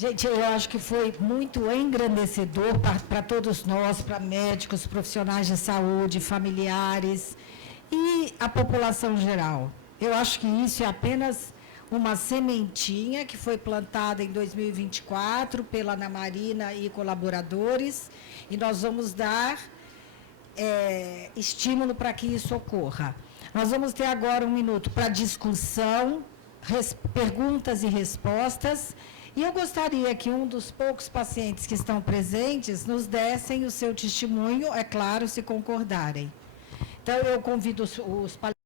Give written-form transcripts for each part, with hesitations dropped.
Gente, eu acho que foi muito engrandecedor para todos nós, para médicos, profissionais de saúde, familiares e a população geral. Eu acho que isso é apenas uma sementinha que foi plantada em 2024 pela Ana Marina e colaboradores, e nós vamos dar estímulo para que isso ocorra. Nós vamos ter agora um minuto para discussão, perguntas e respostas, e eu gostaria que um dos poucos pacientes que estão presentes nos dessem o seu testemunho, é claro, se concordarem. Então, eu convido os palestrantes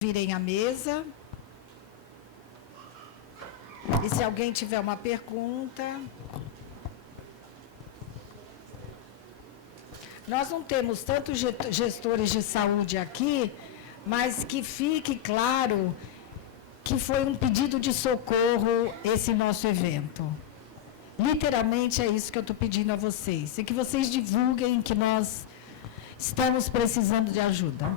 a virem à mesa. E se alguém tiver uma pergunta... Nós não temos tantos gestores de saúde aqui, mas que fique claro que foi um pedido de socorro esse nosso evento. Literalmente é isso que eu estou pedindo a vocês. E que vocês divulguem que nós estamos precisando de ajuda.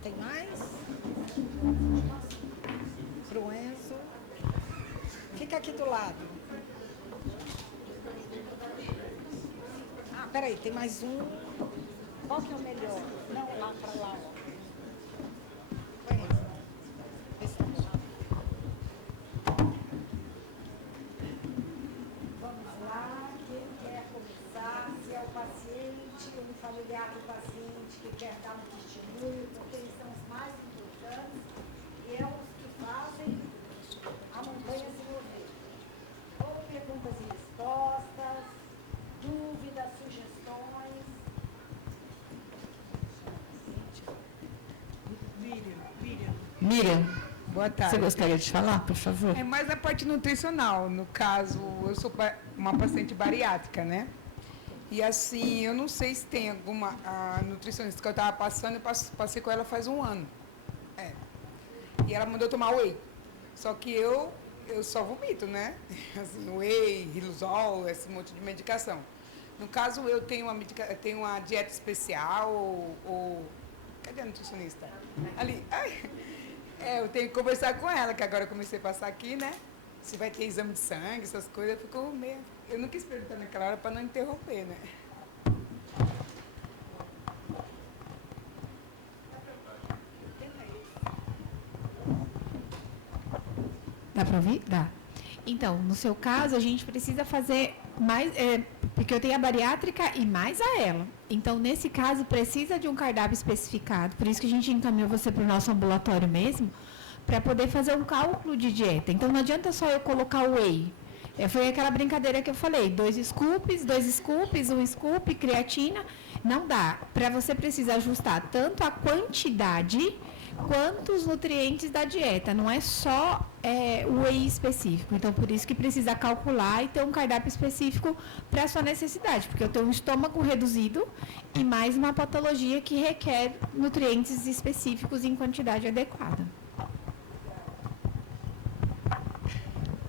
Tem mais? Para o Enzo. Fica aqui do lado. Ah, peraí, tem mais um. Qual que é o melhor? Não, lá para lá, ó. Vamos lá, quem quer começar? Se é o paciente, um familiar do paciente que quer dar um testemunho, porque eles são os mais importantes e é os que fazem a montanha se mover. Ou perguntas e respostas, dúvidas, sugestões. Miriam, boa tarde. você gostaria de falar, por favor? É mais a parte nutricional. No caso, eu sou uma paciente bariátrica, né? E assim, eu não sei se tem alguma nutricionista que eu estava passando, eu passei com ela faz um ano. E ela mandou tomar whey. Só que eu só vomito, né? Assim, whey, riluzol, esse monte de medicação. No caso, eu tenho uma dieta especial ou... Cadê a nutricionista? Ali. Eu tenho que conversar com ela, que agora eu comecei a passar aqui, né? Se vai ter exame de sangue, essas coisas, ficou meio... Eu não quis perguntar naquela hora para não interromper, né? Dá para ouvir? Dá. Então, no seu caso, a gente precisa fazer mais... porque eu tenho a bariátrica e mais a ela. Então, nesse caso, precisa de um cardápio especificado. Por isso que a gente encaminhou você para o nosso ambulatório mesmo, para poder fazer um cálculo de dieta. Então, não adianta só eu colocar o whey. Foi aquela brincadeira que eu falei, 2 scoops, 1 scoop, creatina. Não dá. Para você precisa ajustar tanto a quantidade quanto os nutrientes da dieta. Não é só o whey específico. Então, por isso que precisa calcular e ter um cardápio específico para a sua necessidade. Porque eu tenho um estômago reduzido e mais uma patologia que requer nutrientes específicos em quantidade adequada.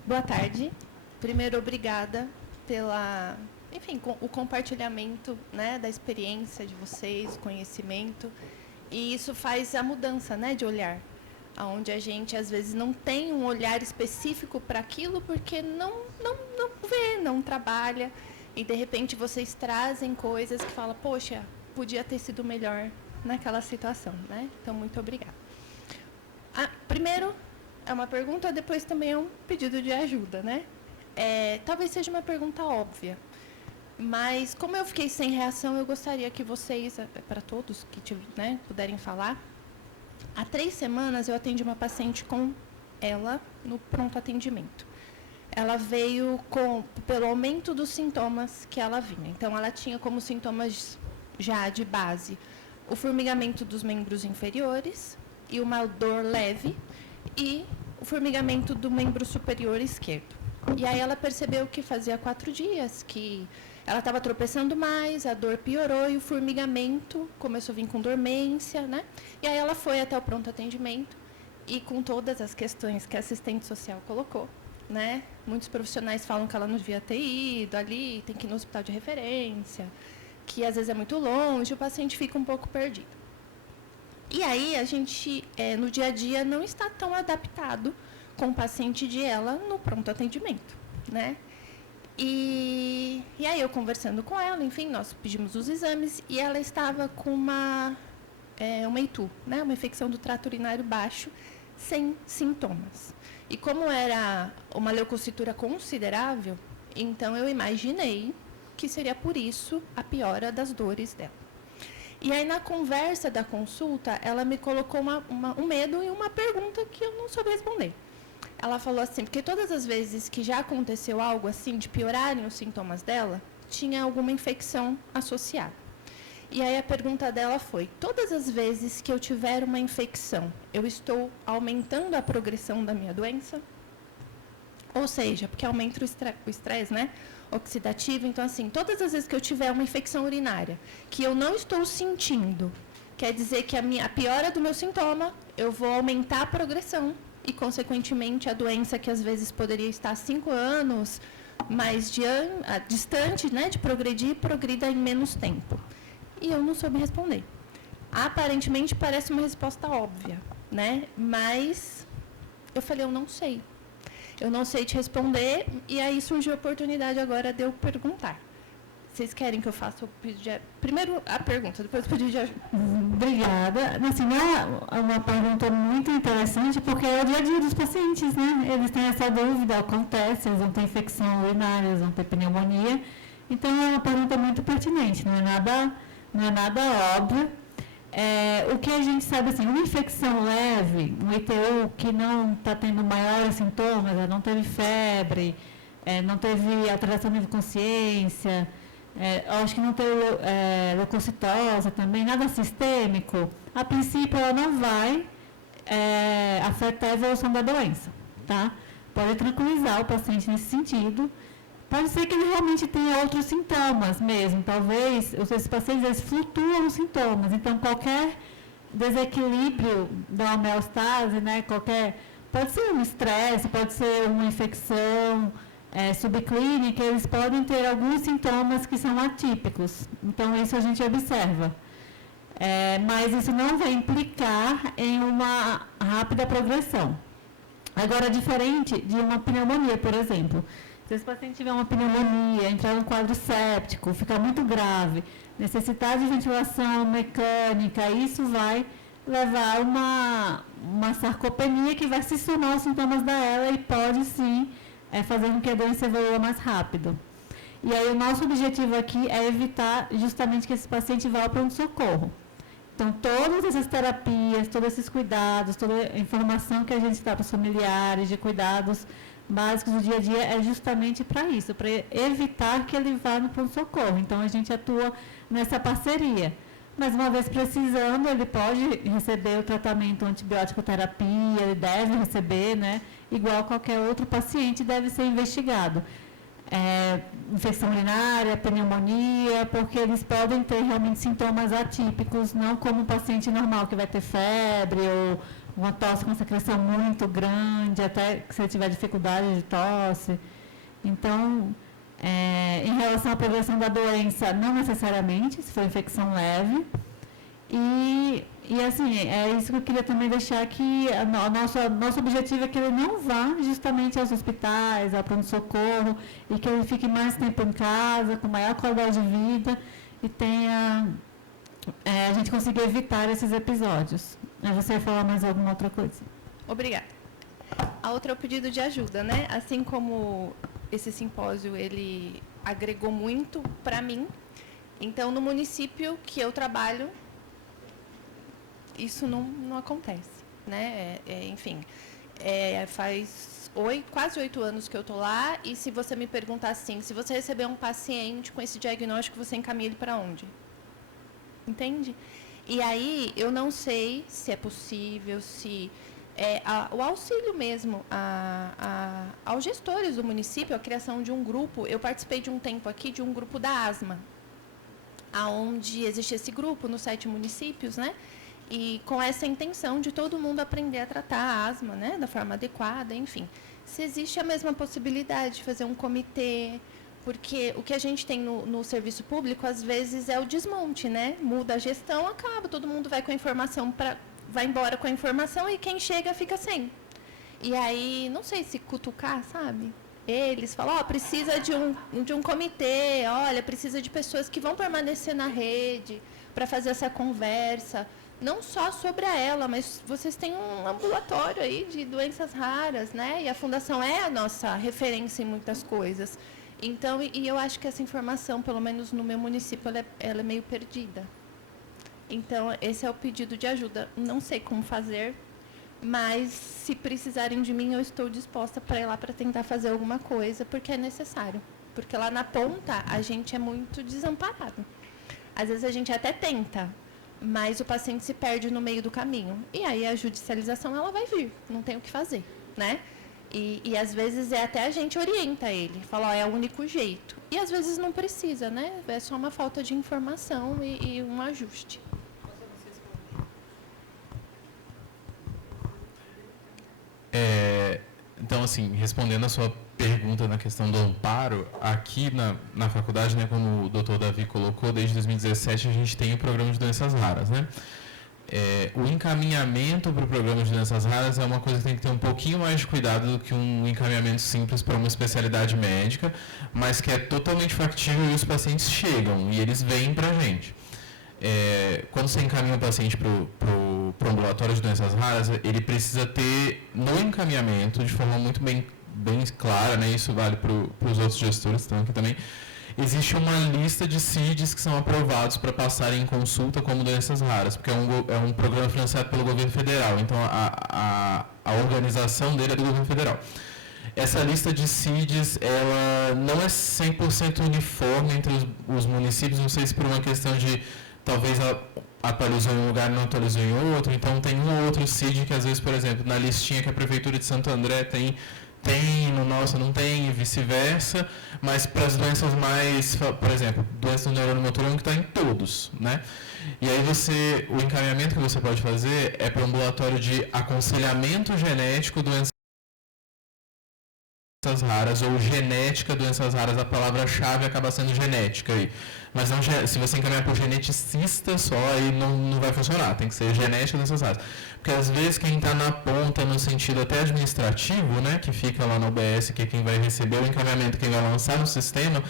Boa tarde. Primeiro, obrigada pela, o compartilhamento, né, da experiência de vocês, o conhecimento. E isso faz a mudança, né, de olhar. Onde a gente, às vezes, não tem um olhar específico para aquilo porque não vê, não trabalha. E, de repente, vocês trazem coisas que falam, poxa, podia ter sido melhor naquela situação, né? Então, muito obrigada. Primeiro, é uma pergunta, depois também é um pedido de ajuda, né? Talvez seja uma pergunta óbvia, mas como eu fiquei sem reação, eu gostaria que vocês, para todos que puderem falar. Há 3 semanas eu atendi uma paciente com ela no pronto atendimento. Ela veio pelo aumento dos sintomas que ela vinha. Então, ela tinha como sintomas já de base o formigamento dos membros inferiores e uma dor leve e o formigamento do membro superior esquerdo. E aí ela percebeu que fazia 4 dias que ela estava tropeçando mais, a dor piorou e o formigamento começou a vir com dormência, né? E aí ela foi até o pronto atendimento e com todas as questões que a assistente social colocou, né? Muitos profissionais falam que ela não devia ter ido ali, tem que ir no hospital de referência, que às vezes é muito longe, o paciente fica um pouco perdido. E aí a gente, no dia a dia, não está tão adaptado com o paciente de ela no pronto atendimento, né? E aí eu conversando com ela, enfim, nós pedimos os exames e ela estava com uma ITU, né? Uma infecção do trato urinário baixo, sem sintomas. E como era uma leucocitura considerável, então eu imaginei que seria por isso a piora das dores dela. E aí, na conversa da consulta, ela me colocou um medo e uma pergunta que eu não soube responder. Ela falou assim, porque todas as vezes que já aconteceu algo assim, de piorarem os sintomas dela, tinha alguma infecção associada. E aí a pergunta dela foi, todas as vezes que eu tiver uma infecção, eu estou aumentando a progressão da minha doença? Ou seja, porque aumenta o estresse, né? Oxidativo. Então, assim, todas as vezes que eu tiver uma infecção urinária que eu não estou sentindo, quer dizer que a piora do meu sintoma, eu vou aumentar a progressão e, consequentemente, a doença que às vezes poderia estar 5 anos mais distante, né, de progredir, progrida em menos tempo. E eu não soube responder. Aparentemente, parece uma resposta óbvia, né? Mas eu falei, eu não sei. Eu não sei te responder, e aí surgiu a oportunidade agora de eu perguntar. Vocês querem que eu faça o pedido de... Primeiro a pergunta, depois o pedido de ajuda. Obrigada. Assim, é uma pergunta muito interessante, porque é o dia a dia dos pacientes, né? Eles têm essa dúvida, acontece, eles vão ter infecção urinária, eles vão ter pneumonia. Então, é uma pergunta muito pertinente, não é nada óbvio. O que a gente sabe, assim, uma infecção leve, um ITU que não está tendo maiores sintomas, ela não teve febre, não teve alteração de consciência, acho que não teve leucocitose também, nada sistêmico, a princípio ela não vai afetar a evolução da doença, tá? Pode tranquilizar o paciente nesse sentido. Pode ser que ele realmente tenha outros sintomas mesmo, talvez, esses pacientes eles flutuam os sintomas, então qualquer desequilíbrio da homeostase, né, pode ser um estresse, pode ser uma infecção subclínica, eles podem ter alguns sintomas que são atípicos, então isso a gente observa. Mas isso não vai implicar em uma rápida progressão. Agora, diferente de uma pneumonia, por exemplo. Se esse paciente tiver uma pneumonia, entrar num quadro séptico, ficar muito grave, necessitar de ventilação mecânica, isso vai levar a uma sarcopenia que vai se somar aos sintomas dela e pode, sim, fazer com que a doença evolua mais rápido. E aí o nosso objetivo aqui é evitar justamente que esse paciente vá ao pronto-socorro. Então, todas essas terapias, todos esses cuidados, toda a informação que a gente dá para os familiares, de cuidados básicos do dia a dia, é justamente para isso, para evitar que ele vá no pronto-socorro. Então, a gente atua nessa parceria. Mas, uma vez precisando, ele pode receber o tratamento antibiótico terapia, ele deve receber, né? Igual qualquer outro paciente, deve ser investigado. Infecção urinária, pneumonia, porque eles podem ter realmente sintomas atípicos, não como um paciente normal que vai ter febre ou uma tosse com secreção muito grande, até que se ele tiver dificuldade de tosse. Então, em relação à progressão da doença, não necessariamente, se for infecção leve. E assim, é isso que eu queria também deixar aqui, nosso objetivo é que ele não vá justamente aos hospitais, ao pronto-socorro, e que ele fique mais tempo em casa, com maior qualidade de vida, e tenha, a gente consiga evitar esses episódios. Você vai falar mais alguma outra coisa? Obrigada. A outra é o pedido de ajuda, né? Assim como esse simpósio, ele agregou muito para mim, então, no município que eu trabalho, isso não acontece, né? Enfim, faz quase 8 anos que eu estou lá, e se você me perguntar assim, se você receber um paciente com esse diagnóstico, você encaminha ele para onde? Entende? E aí, eu não sei se é possível, se o auxílio mesmo aos gestores do município, a criação de um grupo. Eu participei de um tempo aqui de um grupo da asma, aonde existe esse grupo nos 7 municípios, né? E com essa intenção de todo mundo aprender a tratar a asma, né, da forma adequada, enfim. se existe a mesma possibilidade de fazer um comitê, porque o que a gente tem no serviço público, às vezes, é o desmonte, né? Muda a gestão, acaba, todo mundo vai com a informação, vai embora com a informação e quem chega fica sem. E aí, não sei se cutucar, sabe? Eles falam, precisa de um comitê, olha, precisa de pessoas que vão permanecer na rede para fazer essa conversa. Não só sobre ela, mas vocês têm um ambulatório aí de doenças raras, né? E a Fundação é a nossa referência em muitas coisas. Então, e eu acho que essa informação, pelo menos no meu município, ela é meio perdida. Então, esse é o pedido de ajuda. Não sei como fazer, mas se precisarem de mim, eu estou disposta para ir lá para tentar fazer alguma coisa, porque é necessário. Porque lá na ponta, a gente é muito desamparado. Às vezes a gente até tenta, mas o paciente se perde no meio do caminho. E aí a judicialização ela vai vir, não tem o que fazer, né? E às vezes até a gente orienta ele, fala, é o único jeito. E às vezes não precisa, né? É só uma falta de informação e um ajuste. Então, assim, respondendo a sua pergunta na questão do amparo, aqui na faculdade, né, como o doutor Davi colocou, desde 2017 a gente tem o programa de doenças raras, né? O encaminhamento para o programa de doenças raras é uma coisa que tem que ter um pouquinho mais de cuidado do que um encaminhamento simples para uma especialidade médica, mas que é totalmente factível e os pacientes chegam e eles vêm para a gente. Quando você encaminha o paciente para o ambulatório de doenças raras, ele precisa ter no encaminhamento, de forma muito bem clara, né, isso vale para os outros gestores que estão aqui também, existe uma lista de CIDs que são aprovados para passarem em consulta como doenças raras, porque é um programa financiado pelo governo federal, então a organização dele é do governo federal. Essa lista de CIDs, ela não é 100% uniforme entre os municípios, não sei se por uma questão de talvez atualizou em um lugar e não atualizou em outro, então tem um ou outro CID que às vezes, por exemplo, na listinha que a Prefeitura de Santo André tem, no nosso não tem, e vice-versa, mas para as doenças mais, por exemplo, doença do neurônio motor que está em todos, né? E aí o encaminhamento que você pode fazer é para o ambulatório de aconselhamento genético doenças raras, ou genética doenças raras, a palavra-chave acaba sendo genética aí. Mas não, se você encaminhar por geneticista só, aí não vai funcionar, tem que ser genética doenças raras. Porque às vezes quem está na ponta, no sentido até administrativo, né, que fica lá no OBS, que é quem vai receber o encaminhamento, quem vai lançar no sistema,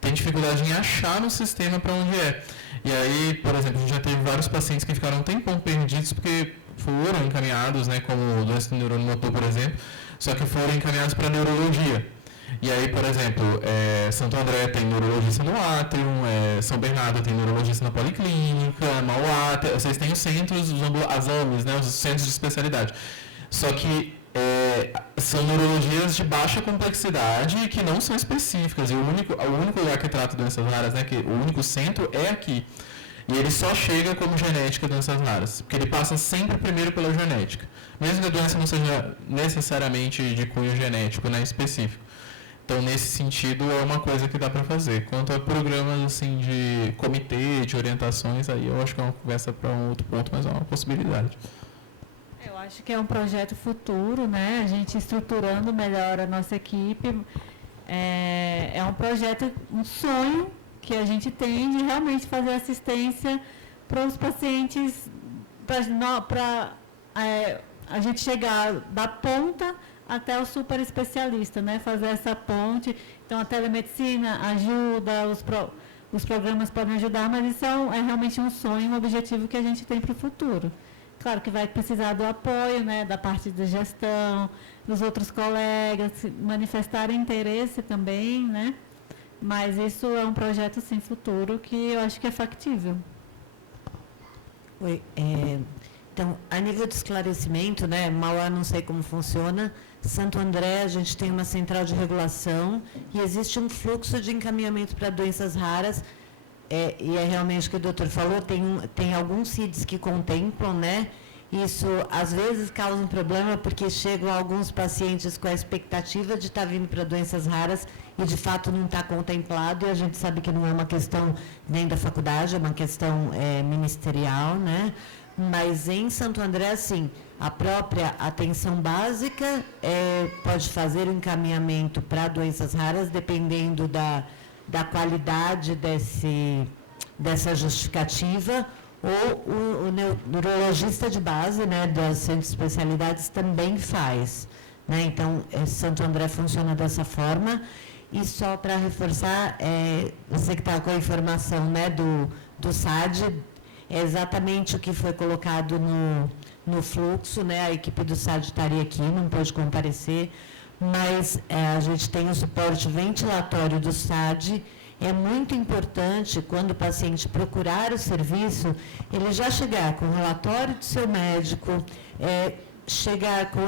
tem dificuldade em achar no sistema para onde é. E aí, por exemplo, a gente já teve vários pacientes que ficaram um tempão perdidos porque foram encaminhados, né, como doença do neurônio motor, por exemplo, só que foram encaminhados para neurologia. E aí, por exemplo, Santo André tem neurologista no Atrium, São Bernardo tem neurologista na Policlínica, Mauá, vocês têm os centros, as AMES, né, os centros de especialidade. Só que são neurologias de baixa complexidade que não são específicas. E o único lugar que trata doenças raras, né, que o único centro é aqui. E ele só chega como genética doenças raras, porque ele passa sempre primeiro pela genética. Mesmo que a doença não seja necessariamente de cunho genético, né, específico. Então, nesse sentido, é uma coisa que dá para fazer. Quanto a programas assim, de comitê, de orientações, aí eu acho que é uma conversa para um outro ponto, mas é uma possibilidade. Eu acho que é um projeto futuro, né? A gente estruturando melhor a nossa equipe. É um projeto, um sonho que a gente tem de realmente fazer assistência para os pacientes, para a gente chegar da ponta até o super especialista, né? Fazer essa ponte. Então, a telemedicina ajuda, os programas podem ajudar, mas isso é realmente um sonho, um objetivo que a gente tem para o futuro. Claro que vai precisar do apoio, né, da parte da gestão, dos outros colegas, manifestarem interesse também, né? Mas isso é um projeto, sim, futuro, que eu acho que é factível. Oi, então, a nível de esclarecimento, né, Mauá não sei como funciona, Santo André a gente tem uma central de regulação e existe um fluxo de encaminhamento para doenças raras, e é realmente o que o doutor falou, tem alguns CIDs que contemplam, né? Isso às vezes causa um problema porque chegam alguns pacientes com a expectativa de estar vindo para doenças raras e de fato não está contemplado, e a gente sabe que não é uma questão nem da faculdade, é uma questão ministerial, né? Mas em Santo André, assim, A própria atenção básica pode fazer o encaminhamento para doenças raras, dependendo da qualidade dessa justificativa, ou o neurologista de base, né, das centros de especialidades também faz. Né? Então, Santo André funciona dessa forma. E só para reforçar, você que está com a informação, né, do SAD, é exatamente o que foi colocado no fluxo, né? A equipe do SAD estaria aqui, não pôde comparecer, mas a gente tem o suporte ventilatório do SAD. É muito importante, quando o paciente procurar o serviço, ele já chegar com o relatório do seu médico, chegar com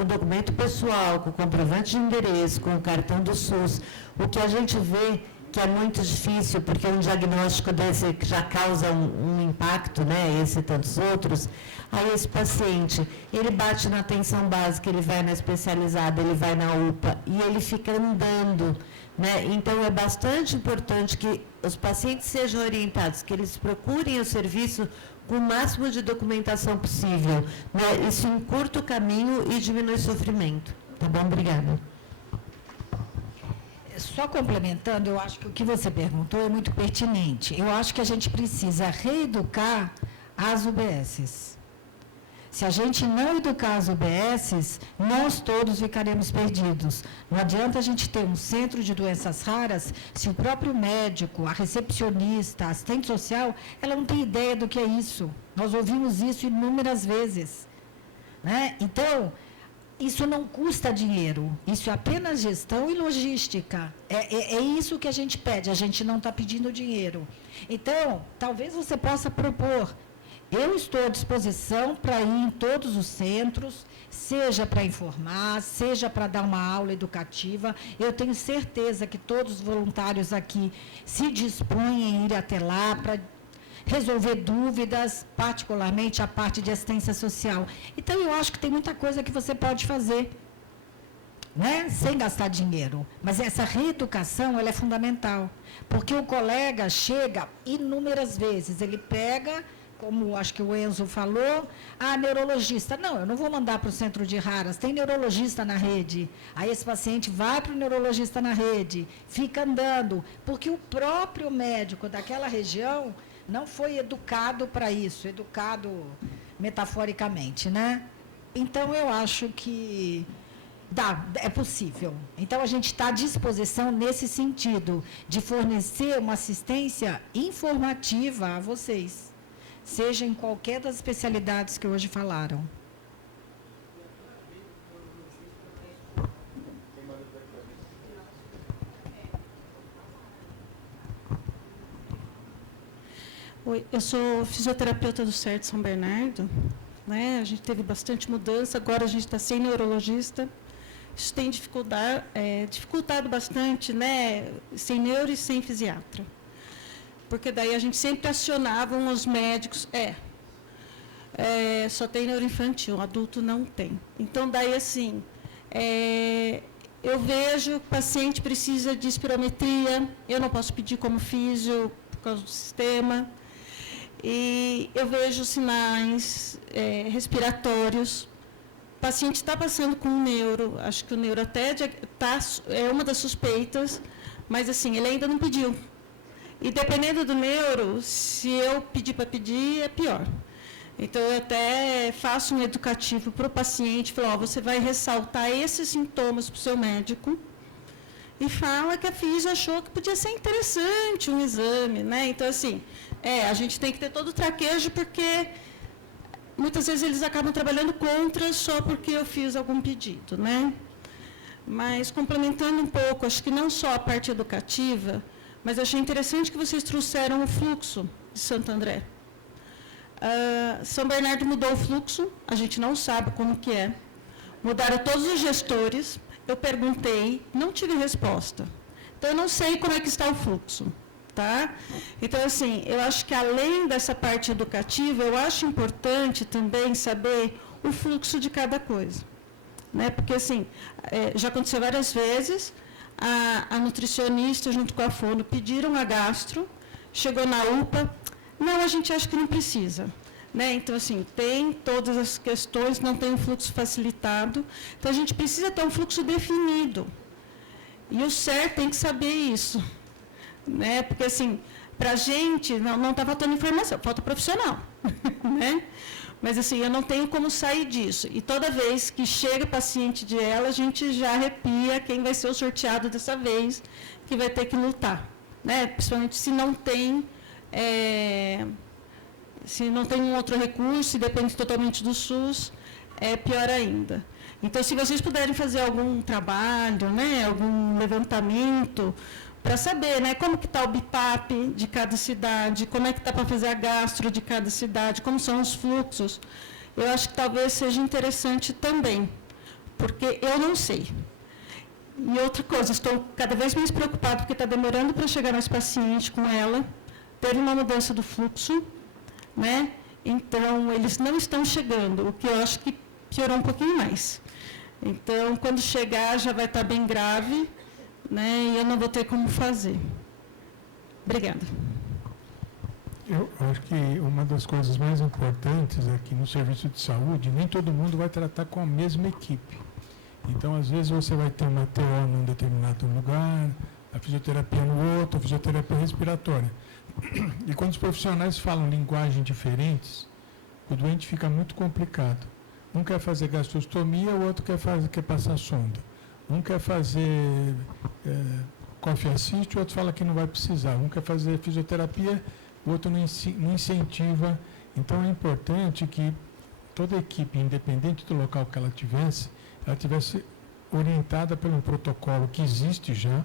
o documento pessoal, com o comprovante de endereço, com o cartão do SUS. O que a gente vê que é muito difícil, porque um diagnóstico desse que já causa um impacto, né, esse e tantos outros, aí esse paciente, ele bate na atenção básica, ele vai na especializada, ele vai na UPA, e ele fica andando, né? Então, é bastante importante que os pacientes sejam orientados, que eles procurem o serviço com o máximo de documentação possível, né? Isso encurta o caminho e diminui o sofrimento. Tá bom? Obrigada. Só complementando, eu acho que o que você perguntou é muito pertinente. Eu acho que a gente precisa reeducar as UBSs. Se a gente não educar as UBSs, nós todos ficaremos perdidos. Não adianta a gente ter um centro de doenças raras se o próprio médico, a recepcionista, a assistente social, ela não tem ideia do que é isso. Nós ouvimos isso inúmeras vezes. Né? Então, isso não custa dinheiro, isso é apenas gestão e logística. É isso que a gente pede, a gente não está pedindo dinheiro. Então, talvez você possa propor. Eu estou à disposição para ir em todos os centros, seja para informar, seja para dar uma aula educativa. Eu tenho certeza que todos os voluntários aqui se dispõem em ir até lá para resolver dúvidas, particularmente a parte de assistência social. Então, eu acho que tem muita coisa que você pode fazer, né, sem gastar dinheiro. Mas essa reeducação, ela é fundamental, porque o colega chega inúmeras vezes, ele pega, como acho que o Enzo falou, neurologista. Não, eu não vou mandar para o centro de raras, tem neurologista na rede. Aí esse paciente vai para o neurologista na rede, fica andando, porque o próprio médico daquela região não foi educado para isso, educado metaforicamente, né? Então, eu acho que é possível. Então, a gente está à disposição nesse sentido, de fornecer uma assistência informativa a vocês, seja em qualquer das especialidades que hoje falaram. Oi, eu sou fisioterapeuta do CERT São Bernardo, né? A gente teve bastante mudança, agora a gente está sem neurologista. Isso tem dificultado bastante, né? Sem neuro e sem fisiatra. Porque daí a gente sempre acionava os médicos, só tem neuroinfantil, adulto não tem. Então, daí assim, eu vejo que o paciente precisa de espirometria, eu não posso pedir como físio por causa do sistema. E eu vejo sinais respiratórios. O paciente está passando com um neuro, acho que o neuro até é uma das suspeitas, mas assim, ele ainda não pediu. E dependendo do neuro, se eu pedir para pedir, é pior. Então, eu até faço um educativo para o paciente, falo, você vai ressaltar esses sintomas para o seu médico, e fala que a físio achou que podia ser interessante um exame, né? Então, assim, a gente tem que ter todo o traquejo, porque muitas vezes eles acabam trabalhando contra só porque eu fiz algum pedido, né? Mas, complementando um pouco, acho que não só a parte educativa, mas achei interessante que vocês trouxeram o fluxo de Santo André. São Bernardo mudou o fluxo, a gente não sabe como que é. Mudaram todos os gestores. Eu perguntei, não tive resposta. Então, eu não sei como é que está o fluxo. Tá? Então, assim, eu acho que além dessa parte educativa, eu acho importante também saber o fluxo de cada coisa. Né? Porque, assim, já aconteceu várias vezes, a nutricionista junto com a fono pediram a gastro, chegou na UPA, não, a gente acha que não precisa. né? Então, assim, tem todas as questões, não tem um fluxo facilitado. Então, a gente precisa ter um fluxo definido. E o SER tem que saber isso, né? Porque, assim, para a gente, não está faltando informação, falta profissional, né? Mas, assim, eu não tenho como sair disso. E toda vez que chega paciente de ela, a gente já arrepia quem vai ser o sorteado dessa vez, que vai ter que lutar, né? Principalmente se não tem um outro recurso, e depende totalmente do SUS, é pior ainda. Então, se vocês puderem fazer algum trabalho, né, algum levantamento, para saber, né, como que está o BIPAP de cada cidade, como é que está para fazer a gastro de cada cidade, como são os fluxos, eu acho que talvez seja interessante também, porque eu não sei. E outra coisa, estou cada vez mais preocupada, porque está demorando para chegar mais paciente com ela, teve uma mudança do fluxo, né? Então, eles não estão chegando, o que eu acho que piorou um pouquinho mais. Então, quando chegar, já vai estar bem grave, né? E eu não vou ter como fazer. Obrigada. Eu acho que uma das coisas mais importantes é que no serviço de saúde, nem todo mundo vai tratar com a mesma equipe. Então, às vezes, você vai ter uma TO num determinado lugar, a fisioterapia no outro, a fisioterapia respiratória. E quando os profissionais falam linguagens diferentes, o doente fica muito complicado. Um quer fazer gastrostomia, o outro quer passar sonda. Um quer fazer coffee assist, o outro fala que não vai precisar. Um quer fazer fisioterapia, o outro não incentiva. Então, é importante que toda a equipe, independente do local que ela tivesse orientada por um protocolo que existe já,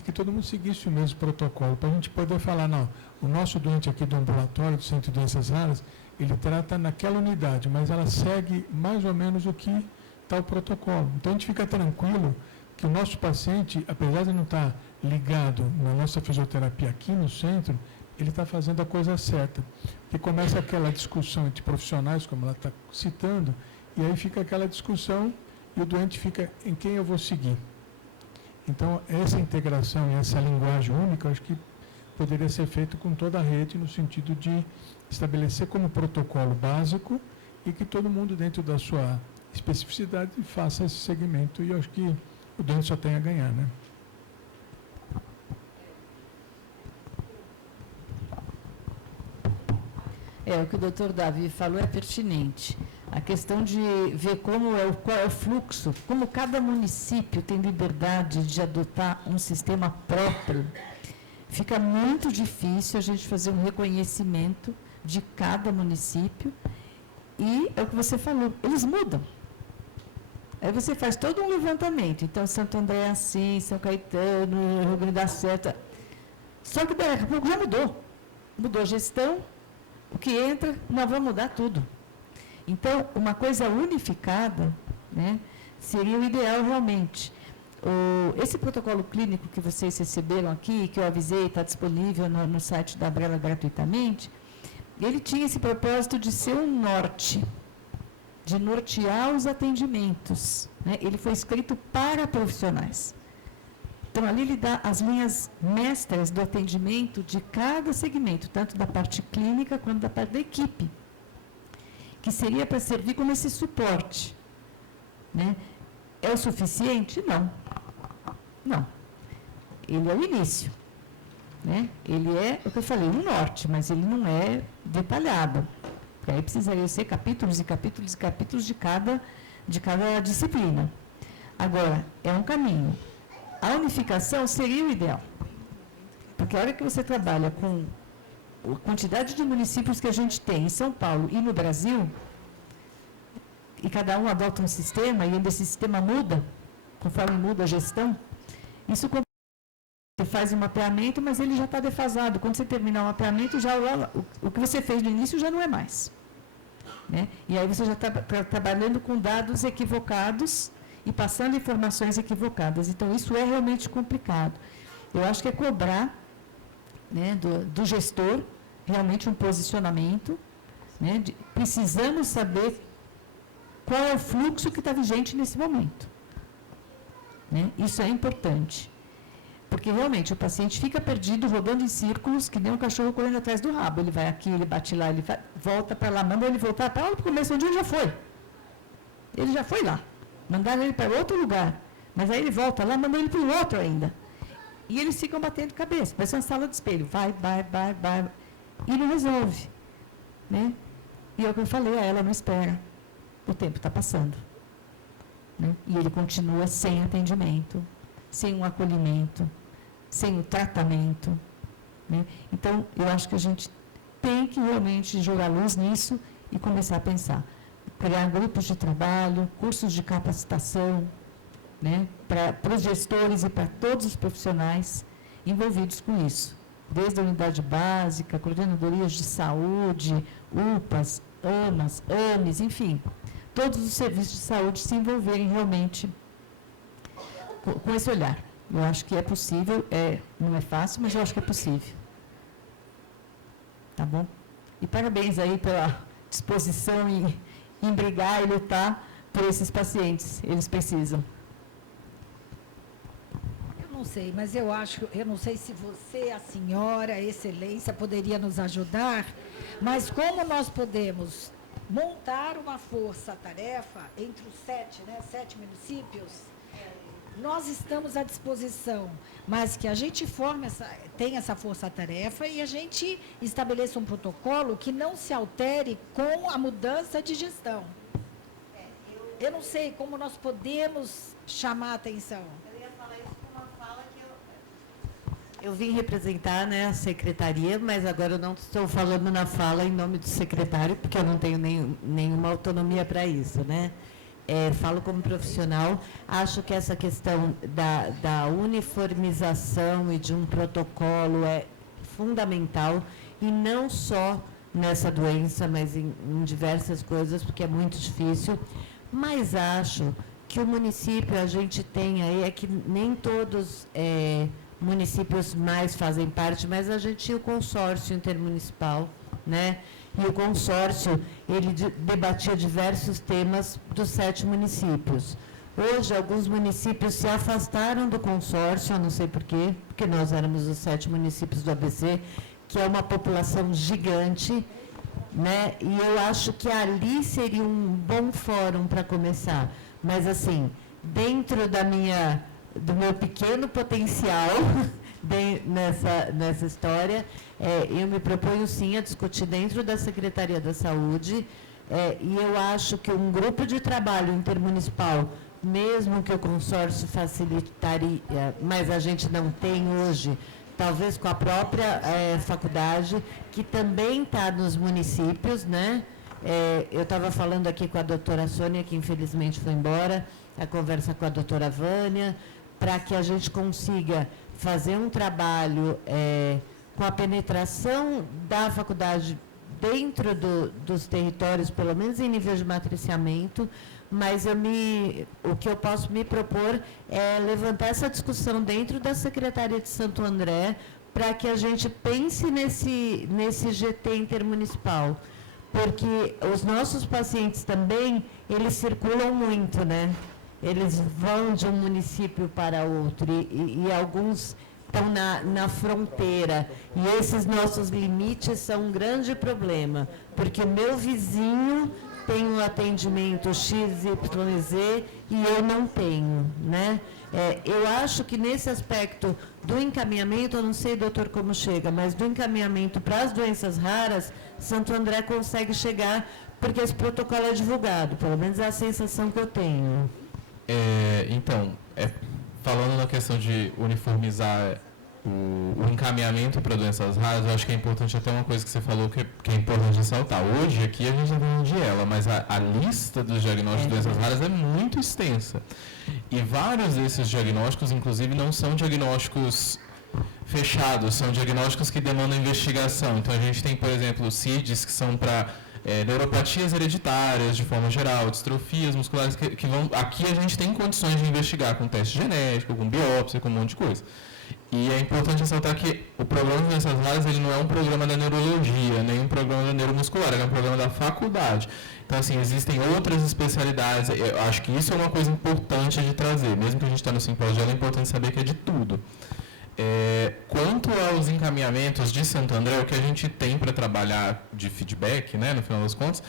e que todo mundo seguisse o mesmo protocolo, para a gente poder falar, não, o nosso doente aqui do ambulatório, do Centro de Doenças Raras, ele trata naquela unidade, mas ela segue mais ou menos o que está o protocolo. Então, a gente fica tranquilo que o nosso paciente, apesar de não estar ligado na nossa fisioterapia aqui no centro, ele está fazendo a coisa certa. E começa aquela discussão entre profissionais, como ela está citando, e aí fica aquela discussão e o doente fica em quem eu vou seguir. Então, essa integração e essa linguagem única, eu acho que poderia ser feito com toda a rede, no sentido de estabelecer como protocolo básico e que todo mundo, dentro da sua especificidade, faça esse segmento. E eu acho que o doente só tem a ganhar, né? O que o doutor Davi falou é pertinente. A questão de ver qual é o fluxo, como cada município tem liberdade de adotar um sistema próprio, fica muito difícil a gente fazer um reconhecimento de cada município. E é o que você falou, eles mudam. Aí você faz todo um levantamento. Então, Santo André é assim, São Caetano, Rio Grande do Sul. Só que daqui a pouco já mudou. Mudou a gestão, o que entra, nós vamos mudar tudo. Então, uma coisa unificada, né, seria o ideal realmente. Esse protocolo clínico que vocês receberam aqui, que eu avisei, está disponível no site da Abrela gratuitamente, ele tinha esse propósito de ser um norte, de nortear os atendimentos, né? Ele foi escrito para profissionais. Então, ali ele dá as linhas mestras do atendimento de cada segmento, tanto da parte clínica quanto da parte da equipe, que seria para servir como esse suporte, né? É o suficiente? Não. Não. Ele é o início, né? Ele é, o que eu falei, um norte, mas ele não é detalhado. Porque aí precisaria ser capítulos e capítulos e capítulos de cada disciplina. Agora, é um caminho. A unificação seria o ideal. Porque a hora que você trabalha com a quantidade de municípios que a gente tem em São Paulo e no Brasil, e cada um adota um sistema, e esse sistema muda, conforme muda a gestão, isso você faz um mapeamento, mas ele já está defasado. Quando você terminar o mapeamento, o que você fez no início já não é mais. Né? E aí você já está trabalhando com dados equivocados e passando informações equivocadas. Então, isso é realmente complicado. Eu acho que é cobrar, né, do gestor realmente um posicionamento, né, precisamos saber qual é o fluxo que está vigente nesse momento. Né? Isso é importante. Porque realmente o paciente fica perdido, rodando em círculos, que nem um cachorro correndo atrás do rabo. Ele vai aqui, ele bate lá, ele volta para lá, manda ele voltar para lá para o começo onde ele já foi. Ele já foi lá. Mandaram ele para outro lugar. Mas aí ele volta lá, mandam ele para o outro ainda. E eles ficam batendo cabeça. Parece uma sala de espelho. Vai. E não resolve. Né? E é o que eu falei a ela, não espera. O tempo está passando. Né? E ele continua sem atendimento, sem um acolhimento, sem o tratamento. Né? Então, eu acho que a gente tem que realmente jogar luz nisso e começar a pensar. Criar grupos de trabalho, cursos de capacitação, né? Para os gestores e para todos os profissionais envolvidos com isso. Desde a unidade básica, coordenadorias de saúde, UPAs, AMAs, AMES, enfim, todos os serviços de saúde se envolverem realmente com esse olhar. Eu acho que é possível, não é fácil, mas eu acho que é possível. Tá bom? E parabéns aí pela disposição em brigar e lutar por esses pacientes, eles precisam. Não sei, mas eu não sei se você, a senhora, a excelência, poderia nos ajudar, mas como nós podemos montar uma força-tarefa entre os 7 municípios, nós estamos à disposição, mas que a gente tenha essa força-tarefa e a gente estabeleça um protocolo que não se altere com a mudança de gestão. Eu não sei como nós podemos chamar a atenção. Eu vim representar, né, a secretaria, mas agora eu não estou falando na fala em nome do secretário, porque eu não tenho nenhuma autonomia para isso, né? Falo como profissional. Acho que essa questão da uniformização e de um protocolo é fundamental, e não só nessa doença, mas em diversas coisas, porque é muito difícil. Mas acho que o município, a gente tem aí, é que nem todos municípios mais fazem parte, mas a gente tinha o consórcio intermunicipal, né? E o consórcio, ele debatia diversos temas dos 7 municípios. Hoje, alguns municípios se afastaram do consórcio, eu não sei por quê, porque nós éramos os 7 municípios do ABC, que é uma população gigante, né? E eu acho que ali seria um bom fórum para começar. Mas, assim, dentro do meu pequeno potencial nessa história, eu me proponho, sim, a discutir dentro da Secretaria da Saúde, e eu acho que um grupo de trabalho intermunicipal, mesmo que o consórcio facilitaria, mas a gente não tem hoje, talvez com a própria faculdade, que também está nos municípios, né? Eu estava falando aqui com a doutora Sônia, que infelizmente foi embora, a conversa com a doutora Vânia, para que a gente consiga fazer um trabalho com a penetração da faculdade dentro dos territórios, pelo menos em nível de matriciamento, mas o que eu posso me propor é levantar essa discussão dentro da Secretaria de Santo André, para que a gente pense nesse GT intermunicipal, porque os nossos pacientes também, eles circulam muito, né? Eles vão de um município para outro, e alguns estão na fronteira. E esses nossos limites são um grande problema, porque o meu vizinho tem um atendimento XYZ e eu não tenho, né? Eu acho que nesse aspecto do encaminhamento, eu não sei, doutor, como chega, mas do encaminhamento para as doenças raras, Santo André consegue chegar, porque esse protocolo é divulgado, pelo menos é a sensação que eu tenho. Então, falando na questão de uniformizar o encaminhamento para doenças raras, eu acho que é importante até uma coisa que você falou que é importante ressaltar. Hoje, aqui, a gente está falando de ela, mas a lista dos diagnósticos de doenças raras é muito extensa. E vários desses diagnósticos, inclusive, não são diagnósticos fechados, são diagnósticos que demandam investigação. Então, a gente tem, por exemplo, CIDs, que são para neuropatias hereditárias, de forma geral, distrofias musculares, que vão... Aqui a gente tem condições de investigar com teste genético, com biópsia, com um monte de coisa. E é importante ressaltar que o programa de doenças raras, ele não é um programa da neurologia, nem um programa da neuromuscular, ele é um programa da faculdade. Então, assim, existem outras especialidades. Eu acho que isso é uma coisa importante de trazer. Mesmo que a gente está no simpósio, é importante saber que é de tudo. Quanto aos encaminhamentos de Santo André, o que a gente tem para trabalhar de feedback, né, no final das contas,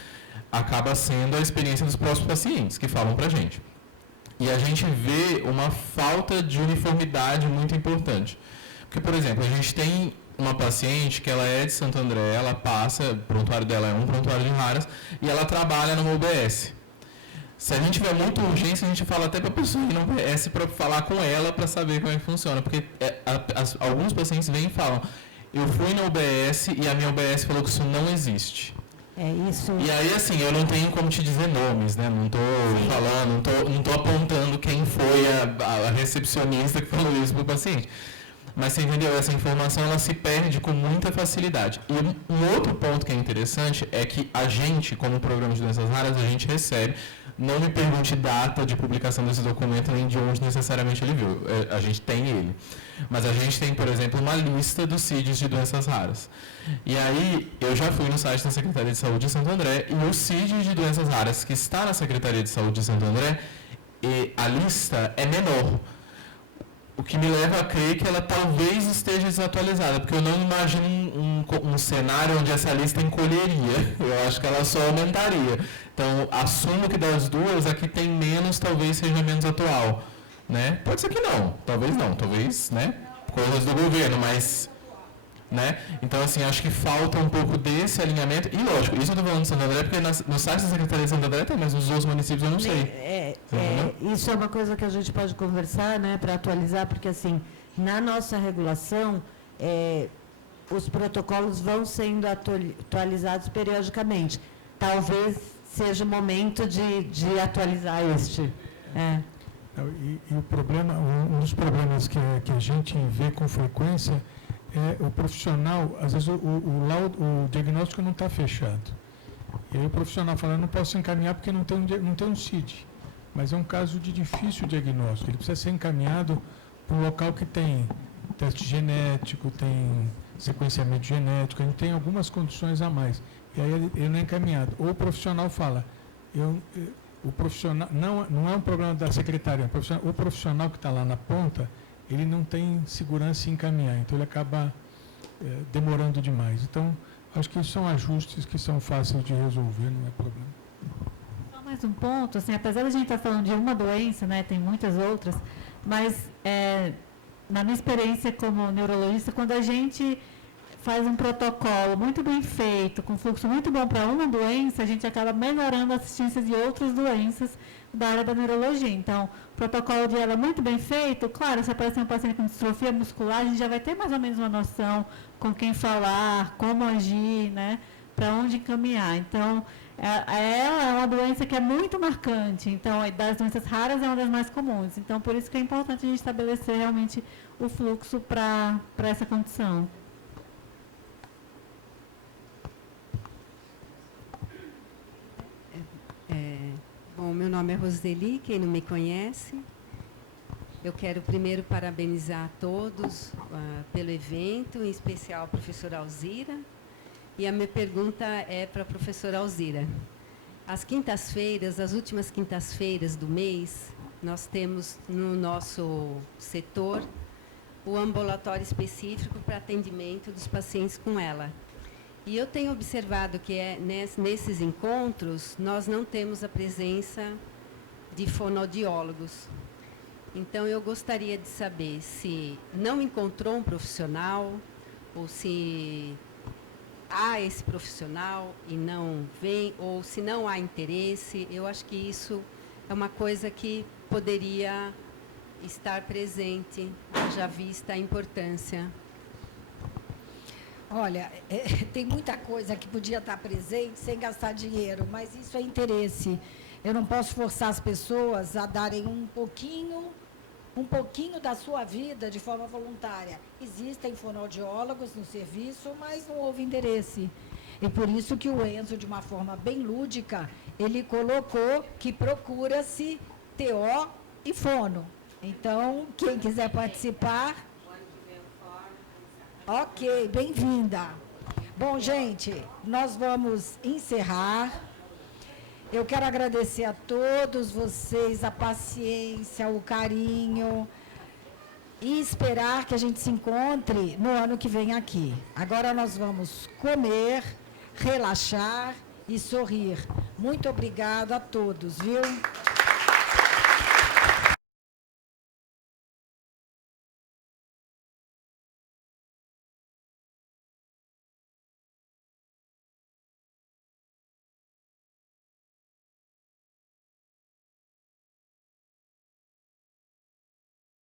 acaba sendo a experiência dos próprios pacientes que falam para a gente. E a gente vê uma falta de uniformidade muito importante. Porque, por exemplo, a gente tem uma paciente que ela é de Santo André, ela passa, o prontuário dela é um prontuário de raras, e ela trabalha numa UBS. Se a gente tiver muita urgência, a gente fala até para a pessoa ir na UBS para falar com ela para saber como é que funciona. Porque alguns pacientes vêm e falam, eu fui na UBS e a minha UBS falou que isso não existe. Isso. E aí, assim, eu não tenho como te dizer nomes, né? Não estou falando, não estou apontando quem foi a recepcionista que falou isso para o paciente. Mas você entendeu? Essa informação ela se perde com muita facilidade. E um outro ponto que é interessante é que a gente, como programa de doenças raras, a gente recebe. Não me pergunte data de publicação desse documento nem de onde necessariamente ele viu. A gente tem ele. Mas a gente tem, por exemplo, uma lista dos CIDs de doenças raras. E aí, eu já fui no site da Secretaria de Saúde de Santo André e o CID de doenças raras que está na Secretaria de Saúde de Santo André, a lista é menor. O que me leva a crer que ela talvez esteja desatualizada, porque eu não imagino um cenário onde essa lista encolheria. Eu acho que ela só aumentaria. Então, assumo que das duas, a que tem menos talvez seja menos atual. Né? Pode ser que não, talvez, né? Coisas do governo, mas... Né? Então, assim, acho que falta um pouco desse alinhamento. E, lógico, isso eu estou falando de Santo André, porque no site da Secretaria de Santo André tem, mas nos outros municípios eu não sei. Isso é uma coisa que a gente pode conversar, né, para atualizar, porque, assim, na nossa regulação, os protocolos vão sendo atualizados periodicamente. Talvez seja o momento de atualizar este. E o problema, um dos problemas que a gente vê com frequência o profissional, às vezes o diagnóstico não está fechado. E aí o profissional fala, eu não posso encaminhar porque não tem um CID. Mas é um caso de difícil diagnóstico. Ele precisa ser encaminhado para um local que tem teste genético, tem sequenciamento genético, a gente tem algumas condições a mais. E aí ele não é encaminhado. Ou o profissional fala, o profissional não é um problema da secretária, o profissional que está lá na ponta, ele não tem segurança em encaminhar, então ele acaba demorando demais. Então, acho que são ajustes que são fáceis de resolver, não é problema. Só mais um ponto, assim, apesar de a gente estar falando de uma doença, né, tem muitas outras, mas na minha experiência como neurologista, quando a gente faz um protocolo muito bem feito, com fluxo muito bom para uma doença, a gente acaba melhorando a assistência de outras doenças da área da neurologia. Então, o protocolo de ela muito bem feito, claro, se aparecer um paciente com distrofia muscular, a gente já vai ter mais ou menos uma noção com quem falar, como agir, né, para onde encaminhar. Então, ela é uma doença que é muito marcante, então, das doenças raras é uma das mais comuns. Então, por isso que é importante a gente estabelecer realmente o fluxo para essa condição. Bom, meu nome é Roseli, quem não me conhece. Eu quero primeiro parabenizar a todos pelo evento, em especial a professora Alzira. E a minha pergunta é para a professora Alzira. As quintas-feiras, as últimas quintas-feiras do mês, nós temos no nosso setor o ambulatório específico para atendimento dos pacientes com ela. E eu tenho observado que nesses encontros nós não temos a presença de fonoaudiólogos. Então, eu gostaria de saber se não encontrou um profissional ou se há esse profissional e não vem, ou se não há interesse. Eu acho que isso é uma coisa que poderia estar presente, já vista a importância. Olha, tem muita coisa que podia estar presente sem gastar dinheiro, mas isso é interesse. Eu não posso forçar as pessoas a darem um pouquinho da sua vida de forma voluntária. Existem fonoaudiólogos no serviço, mas não houve interesse. E por isso que o Enzo, de uma forma bem lúdica, ele colocou que procura-se TO e fono. Então, quem quiser participar... Ok, bem-vinda. Bom, gente, nós vamos encerrar. Eu quero agradecer a todos vocês a paciência, o carinho e esperar que a gente se encontre no ano que vem aqui. Agora nós vamos comer, relaxar e sorrir. Muito obrigada a todos, viu?